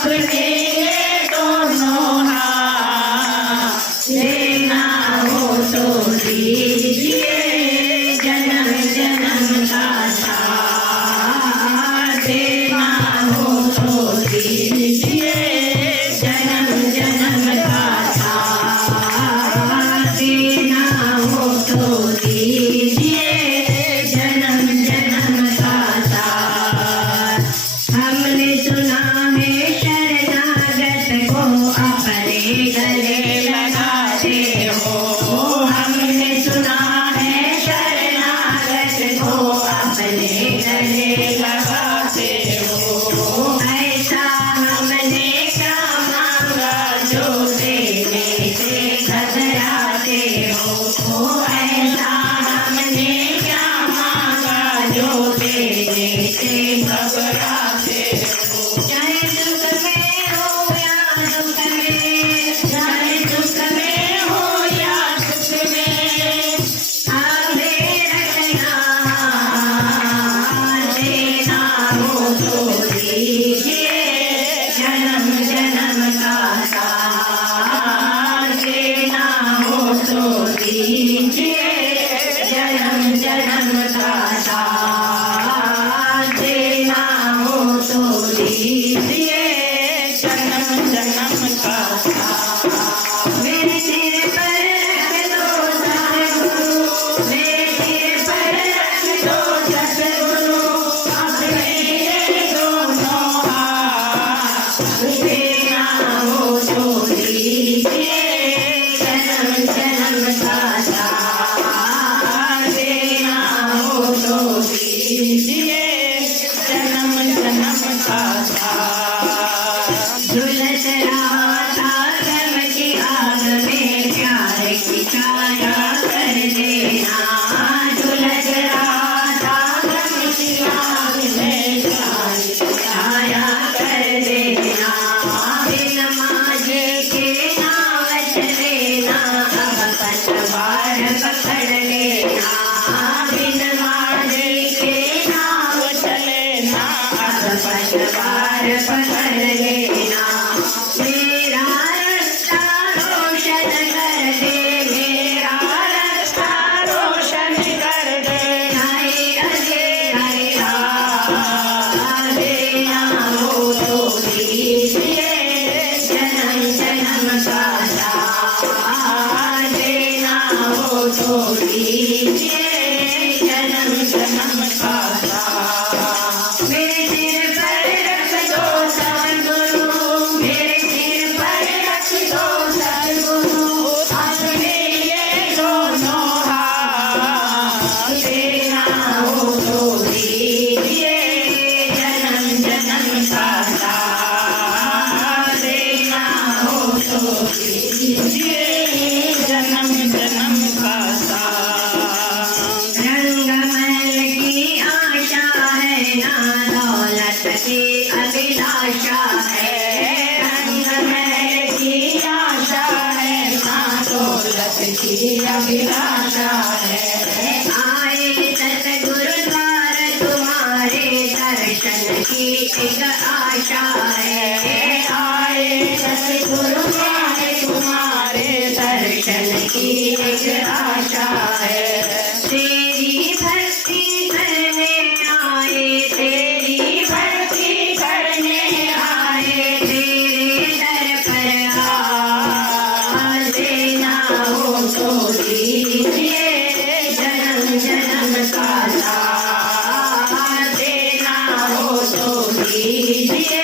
अपने ये दोनों हाथ, लेना हो तो दीजिए जन्म जन्म का साथ, देना हो तो दीजिए जन्म जन्म का साथ, देना हो तो दीजिए जन्म जन्म का साथ। हमने सुना है शरणागत को अपने गले लगाते हो, हमने सुना है शरणागत को अपने गले लगाते हो। ऐसा हमने क्या मांगा जो देने से घबराते हो, ऐसा हमने क्या मांगा जो देने से घबराते हो। चाहे दुख में हो या दुख में, चाहे दुख में हो या सुख में, आगे रखना देना हो तो दीजिए जन्म जन्म का साथ, देना हो तो दीजिए जन्म जन्म का साथ, देना हो तो दीजिए जन्म जन्म का साथ। मेरे सिर पर रख दो सतगुरु, मेरे सिर पर रख दो सतगुरु, अपने ये दोनों हाथ, देना हो तो दीजिए जन्म जन्म का साथ, देना हो तो दीजिए जन्म जन्म का साथ। झुलस रहा था गम की आग में प्यार की छाया कर देना, झुलस रहा था गम की आग में प्यार की छाया कर देना। बिन मांझे के नाव चलेना, अब पतवार पकड़ लेना, बिन मांझे के नाव चलेना, अब पतवार पकड़ लेना। मेरा रास्ता रोशन कर दे, मेरा रास्ता रोशन कर दे, हाय अंधेरा देना हो तो दीजिए जन्म जन्म का साथ, देना हो तो दीजिए जन्म जन्म का साथ। मेरे सिर पर रख दो सतगुरु, मेरे सिर पर रख दो सतगुरु, अपने ये दोनों हाथ, देना हो तो दीजिए जन्म जन्म का साथ, देना हो तो दीजिए जन्म जन्म का साथ। रंगमहल की आशा है ना दौलत की अभिलाषा है, रंगमहल की आशा है ना दौलत की अभिलाषा है। आए सतगुरु द्वार तुम्हारे दर्शन की एक आशा है, आए सतगुरु द्वार तुम्हारे दर्शन की एक आशा है। तेरी भक्ति करने आए, तेरी भक्ति करने आए, तेरे दर पर हाथ, देना हो तो दीजिए जन्म जन्म का साथ, देना हो तो दीजिए